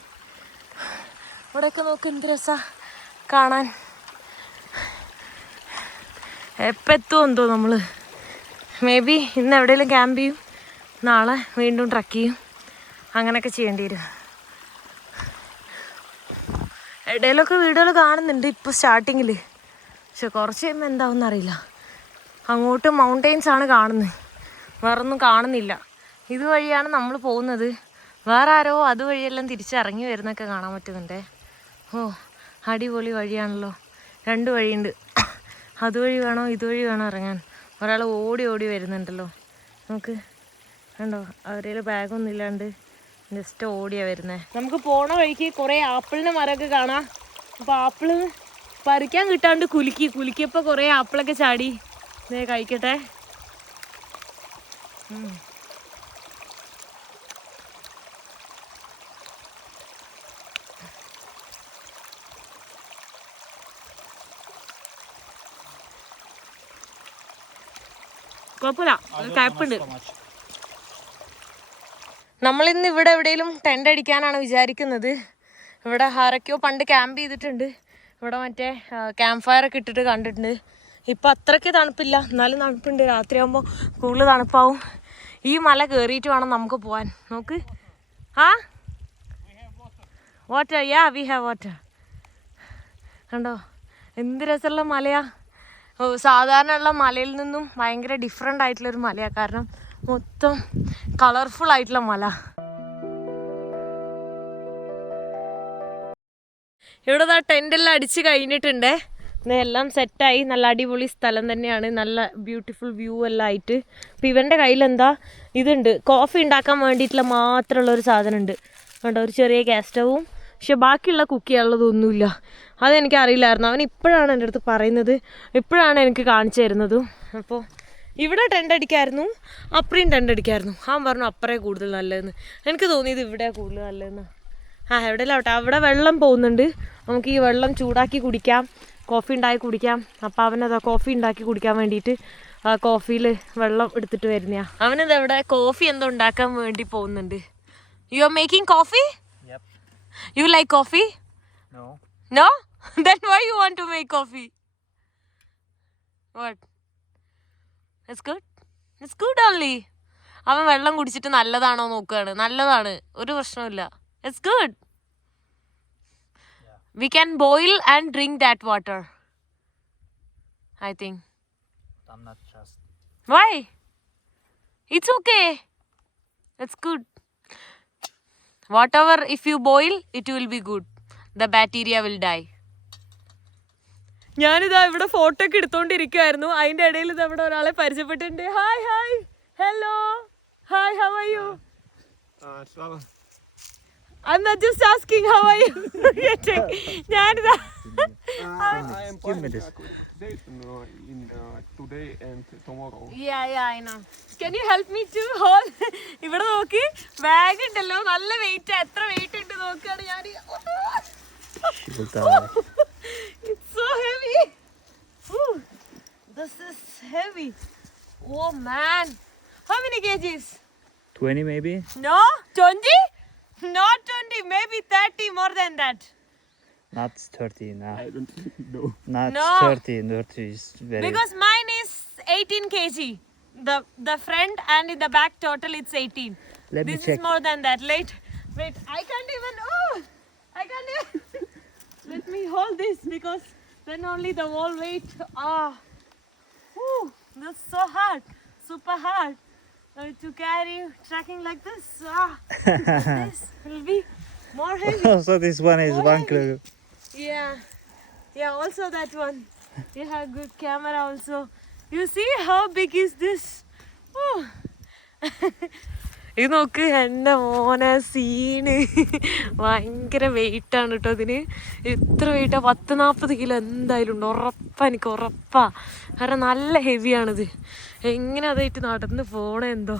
ഇവിടെയൊക്കെ നോക്ക്, എന്ത് രസമാണ് കാണാൻ. എപ്പോൾ എത്തുമോ എന്തോ നമ്മൾ. മേ ബി ഇന്ന് എവിടെയെങ്കിലും ക്യാമ്പ് ചെയ്യും, നാളെ വീണ്ടും ട്രക്ക് ചെയ്യും. അങ്ങനെയൊക്കെ ചെയ്യേണ്ടി വരും. ഇടയിലൊക്കെ വീടുകൾ കാണുന്നുണ്ട് ഇപ്പോൾ സ്റ്റാർട്ടിങ്ങിൽ. പക്ഷെ കുറച്ച് കഴിയുമ്പോൾ എന്താവും അറിയില്ല. അങ്ങോട്ട് മൗണ്ടെയ്ൻസ് ആണ് കാണുന്നത്, വേറൊന്നും കാണുന്നില്ല. ഇതുവഴിയാണ് നമ്മൾ പോകുന്നത്. വേറെ ആരോ അതുവഴിയെല്ലാം തിരിച്ചിറങ്ങി വരുന്നൊക്കെ കാണാൻ പറ്റുന്നുണ്ടേ. ഓ, അടിപൊളി വഴിയാണല്ലോ. 2 വഴിയുണ്ട്. അതുവഴി വേണോ ഇതുവഴി വേണോ ഇറങ്ങാൻ? ഒരാൾ ഓടി ഓടി വരുന്നുണ്ടല്ലോ, നമുക്ക് കണ്ടോ? അവരുടെ ബാഗൊന്നും ഇല്ലാണ്ട് ജസ്റ്റ് ഓടിയാ വരുന്നത്. നമുക്ക് പോണ വഴിക്ക് കുറേ ആപ്പിളിൻ്റെ മരമൊക്കെ കാണാം. അപ്പോൾ ആപ്പിള് പറിക്കാൻ കിട്ടാണ്ട് കുലുക്കിയപ്പോൾ കുറേ ആപ്പിളൊക്കെ ചാടി. ഇതേ കഴിക്കട്ടെ. കുഴപ്പമില്ല, കയ്പുണ്ട്. നമ്മളിന്ന് ഇവിടെ എവിടെയെങ്കിലും ടെൻ്റ് അടിക്കാനാണ് വിചാരിക്കുന്നത്. ഇവിടെ ആരൊക്കെയോ പണ്ട് ക്യാമ്പ് ചെയ്തിട്ടുണ്ട്. ഇവിടെ മറ്റേ ക്യാമ്പ് ഫയറൊക്കെ ഇട്ടിട്ട് കണ്ടിട്ടുണ്ട്. ഇപ്പം അത്രയ്ക്ക് തണുപ്പില്ല, എന്നാലും തണുപ്പുണ്ട്. രാത്രിയാകുമ്പോൾ കൂടുതൽ തണുപ്പാവും. ഈ മല കയറിയിട്ട് വേണം നമുക്ക് പോകാൻ. നോക്ക്. Water, yeah we have water. കണ്ടോ എന്ത് രസമുള്ള മലയാ. സാധാരണ ഉള്ള മലയിൽ നിന്നും ഭയങ്കര ഡിഫറെൻ്റ് ആയിട്ടുള്ളൊരു മലയാണ്. കാരണം മൊത്തം കളർഫുൾ ആയിട്ടുള്ള മല. ഇവിടെ ടെൻ്റെല്ലാം അടിച്ച് കഴിഞ്ഞിട്ടുണ്ട്. എല്ലാം സെറ്റായി. നല്ല അടിപൊളി സ്ഥലം തന്നെയാണ്. നല്ല ബ്യൂട്ടിഫുൾ വ്യൂ എല്ലാം ആയിട്ട്. അപ്പോൾ ഇവൻ്റെ കയ്യിലെന്താ ഇതുണ്ട്, കോഫി ഉണ്ടാക്കാൻ വേണ്ടിയിട്ടുള്ള മാത്രമുള്ളൊരു സാധനം ഉണ്ട്. കണ്ടോ, ഒരു ചെറിയ ഗ്യാസ് സ്റ്റവും. പക്ഷെ ബാക്കിയുള്ള കുക്ക് ചെയ്യാനുള്ളതൊന്നുമില്ല. അതെനിക്കറിയില്ലായിരുന്നു. അവൻ ഇപ്പോഴാണ് എൻ്റെ അടുത്ത് പറയുന്നത്, ഇപ്പോഴാണ് എനിക്ക് കാണിച്ചു തരുന്നതും. അപ്പോൾ ഇവിടെ ടെൻ്റ് അടിക്കായിരുന്നു, അപ്പറേയും ടെൻ്റ് അടിക്കായിരുന്നു. അവൻ പറഞ്ഞു അപ്പറേ കൂടുതൽ നല്ലതെന്ന്. എനിക്ക് തോന്നിയത് ഇവിടെയാണ് കൂടുതൽ നല്ലതെന്ന്. എവിടെയല്ലാവട്ടെ, അവിടെ വെള്ളം പോകുന്നുണ്ട്. നമുക്ക് ഈ വെള്ളം ചൂടാക്കി കുടിക്കാം, കോഫി ഉണ്ടാക്കി കുടിക്കാം. അപ്പോൾ അവനതാ കോഫി ഉണ്ടാക്കി കുടിക്കാൻ വേണ്ടിയിട്ട് കോഫിയിൽ വെള്ളം എടുത്തിട്ട് വരുന്നതാണ്. അവനത് അവിടെ കോഫി എന്തോ ഉണ്ടാക്കാൻ വേണ്ടി പോകുന്നുണ്ട്. You are making coffee? You like coffee? No. No? Then why you want to make coffee? What? It's good? It's good only. അവൻ വെള്ളം കുടിച്ചിട്ട് നല്ലതാണോ നോക്കുകയാണ്. നല്ലതാണ്, ഒരു പ്രശ്നമില്ല. It's good. We can boil and drink that water, I think. I'm not just. Why? It's okay. It's good. Whatever, if you boil, it will be good. The bacteria will die. ഞാനിതാ ഇവിടെ photo ഒക്കെ എടുത്തോണ്ടിരിക്കുവായിരുന്നു. അതിൻ്റെ ഇടയിൽ ഇത് ഇവിടെ ഒരാളെ പരിചയപ്പെട്ടിട്ടുണ്ട്. Hi hi, hello, hi, how are you? I'm not just asking how are you. ഞാനിതാ today and tomorrow. Yeah, I know. Can you help me to hold? ഇവിടെ നോക്ക്, ബാഗ് ഉണ്ടല്ലോ, നല്ല വെയിറ്റ്. എത്ര വെയിറ്റ് ഉണ്ട് നോക്കുകയാണ് ഞാൻ. It's so heavy. Ooh, this is heavy. Oh man, how many kgs? 20 maybe? No, 20? Not 20, maybe 30, more than that. Not 30, no. I don't know. Not No. 30. 30 is very. Because mine is 18 kg. The front and in the back total it's 18. Let me This check. is more than that. Wait, I can't even. Oh, I can't even. Let me hold this because then only the whole weight. Ooh, that's so hard, super hard to carry tracking like this. This will be more heavy. So this one is Oh, 1 kilo. Yeah, also that one. You have good camera also. You see how big is this? Oh. ഇത് നോക്ക്, എൻ്റെ മോനെ scene. ഭയങ്കര വെയിറ്റാണ് കേട്ടോ ഇതിന്. എത്ര വെയിറ്റാണ്? 40-40 kilo എന്തായാലും ഉണ്ട്, ഉറപ്പാ, എനിക്ക് ഉറപ്പാ. കാരണം നല്ല ഹെവിയാണിത്. എങ്ങനെ അതായിട്ട് നടന്ന് പോണേ എന്തോ.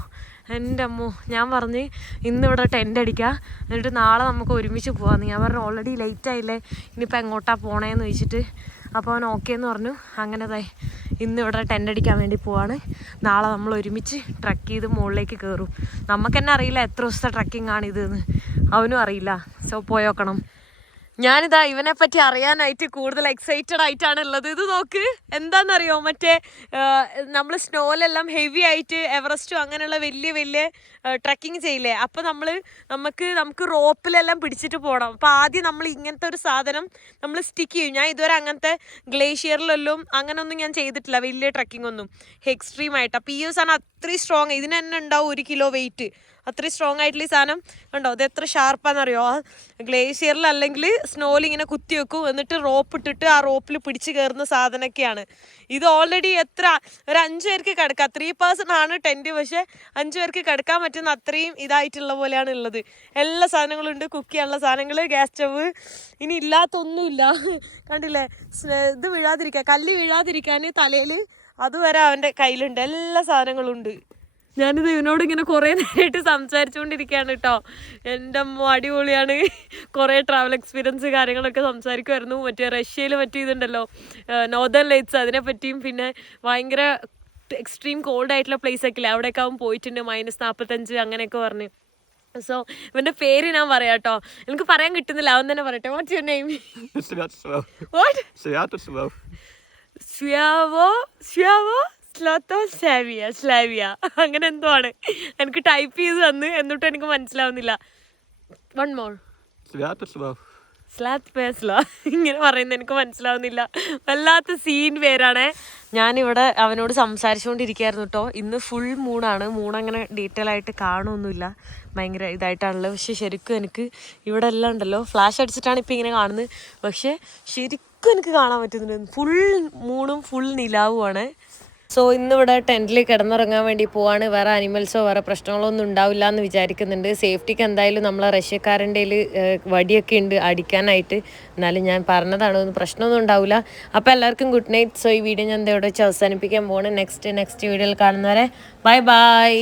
എൻ്റെ അമ്മോ, ഞാൻ പറഞ്ഞ് ഇന്നിവിടെ ടെൻ്റ് അടിക്കാം, എന്നിട്ട് നാളെ നമുക്ക് ഒരുമിച്ച് പോകാമെന്ന്. ഞാൻ പറഞ്ഞു ഓൾറെഡി ലേറ്റ് ആയില്ലേ, ഇനിയിപ്പോൾ എങ്ങോട്ടാണ് പോണേന്ന് ചോദിച്ചിട്ട്. അപ്പോൾ അവൻ ഓക്കെ എന്ന് പറഞ്ഞു. അങ്ങനെതായി ഇന്നിവിടെ ടെൻ്റ് അടിക്കാൻ വേണ്ടി പോവാണ്. നാളെ നമ്മൾ ഒരുമിച്ച് ട്രക്ക് ചെയ്ത് മുകളിലേക്ക് കയറും. നമുക്ക് തന്നെ അറിയില്ല എത്ര ദിവസത്തെ ട്രക്കിംഗ് ആണ് ഇതെന്ന്, അവനും അറിയില്ല. സോ പോയോക്കണം. ഞാനിതാ ഇവനെ പറ്റി അറിയാനായിട്ട് കൂടുതൽ എക്സൈറ്റഡ് ആയിട്ടാണ് ഉള്ളത്. ഇത് നോക്ക്, എന്താണെന്നറിയോ, മറ്റേ നമ്മൾ സ്നോയിലെല്ലാം ഹെവി ആയിട്ട് എവറസ്റ്റും അങ്ങനെയുള്ള വലിയ വലിയ ട്രക്കിങ് ചെയ്യില്ലേ, അപ്പോൾ നമുക്ക് റോപ്പിലെല്ലാം പിടിച്ചിട്ട് പോകണം. അപ്പോൾ ആദ്യം നമ്മൾ ഇങ്ങനത്തെ ഒരു സാധനം നമ്മൾ സ്റ്റിക്ക് ചെയ്യും. ഞാൻ ഇതുവരെ അങ്ങനത്തെ ഗ്ലേഷ്യറിലെല്ലാം അങ്ങനെയൊന്നും ഞാൻ ചെയ്തിട്ടില്ല, വലിയ ട്രക്കിംഗ് ഒന്നും എക്സ്ട്രീമായിട്ട്. അപ്പോൾ ഈ സാധനം അത്രയും സ്ട്രോങ്, ഇതിന് തന്നെ ഉണ്ടാവും 1 കിലോ വെയിറ്റ്. അത്രയും സ്ട്രോങ് ആയിട്ടുള്ള ഈ സാധനം കണ്ടോ, ഇത് എത്ര ഷാർപ്പാണെന്നറിയോ. ഗ്ലേഷ്യറിൽ അല്ലെങ്കിൽ സ്നോയിൽ ഇങ്ങനെ കുത്തി വെക്കും, എന്നിട്ട് റോപ്പ് ഇട്ടിട്ട് ആ റോപ്പിൽ പിടിച്ച് കയറുന്ന സാധനമൊക്കെയാണ് ഇത്. ഓൾറെഡി എത്ര ഒരു 5 പേർക്ക് കിടക്കാം, 3 person ആണ് ടെൻറ്റ്, പക്ഷെ 5 പേർക്ക് കിടക്കാൻ പറ്റുന്ന അത്രയും ഇതായിട്ടുള്ള പോലെയാണ് ഉള്ളത്. എല്ലാ സാധനങ്ങളും ഉണ്ട്, കുക്ക് ചെയ്യാനുള്ള സാധനങ്ങൾ, ഗ്യാസ് സ്റ്റവ്, ഇനി ഇല്ലാത്തൊന്നുമില്ല. കണ്ടില്ലേ, ഇത് വീഴാതിരിക്കാൻ, കല്ല് വീഴാതിരിക്കാൻ തലയിൽ അതുവരെ അവൻ്റെ കയ്യിലുണ്ട്, എല്ലാ സാധനങ്ങളും ഉണ്ട്. ഞാനിത് ഇവനോട് ഇങ്ങനെ കുറേ നേരമായിട്ട് സംസാരിച്ചുകൊണ്ടിരിക്കുകയാണ് കേട്ടോ. എൻ്റെ അമ്മ അടിപൊളിയാണ്. കുറേ ട്രാവൽ എക്സ്പീരിയൻസ് കാര്യങ്ങളൊക്കെ സംസാരിക്കുമായിരുന്നു. മറ്റേ റഷ്യയിൽ മറ്റേ ഇതുണ്ടല്ലോ നോർത്തേൺ ലൈറ്റ്സ്, അതിനെ പറ്റിയും പിന്നെ ഭയങ്കര എക്സ്ട്രീം കോൾഡ് ആയിട്ടുള്ള പ്ലേസൊക്കെ ഇല്ലേ, അവിടെയൊക്കെ അവൻ പോയിട്ടുണ്ട്, -45 അങ്ങനെയൊക്കെ പറഞ്ഞ്. സോ ഇവൻ്റെ പേര് ഞാൻ പറയാം കേട്ടോ, എനിക്ക് പറയാൻ കിട്ടുന്നില്ല, അവൻ തന്നെ പറയട്ടെ. What's your name? What? Slavia അങ്ങനെ എന്തോ ആണ്. എനിക്ക് ടൈപ്പ് ചെയ്ത് തന്ന്, എന്നിട്ടും എനിക്ക് മനസ്സിലാവുന്നില്ല. One more. ഇങ്ങനെ പറയുന്നത് എനിക്ക് മനസ്സിലാവുന്നില്ല. വല്ലാത്ത സീൻ പേരാണേ. ഞാനിവിടെ അവനോട് സംസാരിച്ചുകൊണ്ടിരിക്കുകയായിരുന്നു കേട്ടോ. ഇന്ന് ഫുൾ മൂണാണ്. മൂണങ്ങനെ ഡീറ്റെയിൽ ആയിട്ട് കാണുമൊന്നുമില്ല, ഭയങ്കര ഇതായിട്ടാണല്ലോ. പക്ഷെ ശരിക്കും എനിക്ക് ഇവിടെ എല്ലാം ഉണ്ടല്ലോ, ഫ്ലാഷ് അടിച്ചിട്ടാണ് ഇപ്പം ഇങ്ങനെ കാണുന്നത്, പക്ഷെ ശരിക്കും എനിക്ക് കാണാൻ പറ്റുന്നുണ്ട്. ഫുൾ മൂണും ഫുൾ നിലാവുമാണ്. സോ ഇന്നിവിടെ ടെൻറ്റിൽ കിടന്നുറങ്ങാൻ വേണ്ടി പോവാണ്. വേറെ അനിമൽസോ വേറെ പ്രശ്നങ്ങളോ ഒന്നും ഉണ്ടാവില്ല എന്ന് വിചാരിക്കുന്നുണ്ട്. സേഫ്റ്റിക്ക് എന്തായാലും നമ്മളെ റഷ്യക്കാരൻ്റെ വടിയൊക്കെ ഉണ്ട് അടിക്കാനായിട്ട്. എന്നാലും ഞാൻ പറഞ്ഞതാണ്, ഒന്നും പ്രശ്നമൊന്നും ഉണ്ടാവില്ല. അപ്പോൾ എല്ലാവർക്കും ഗുഡ് നൈറ്റ്. സോ ഈ വീഡിയോ ഞാൻ ഇവിടെ വെച്ച് അവസാനിപ്പിക്കാൻ പോവാണ്. നെക്സ്റ്റ് വീഡിയോയിൽ കാണുന്നവരെ ബൈ ബൈ.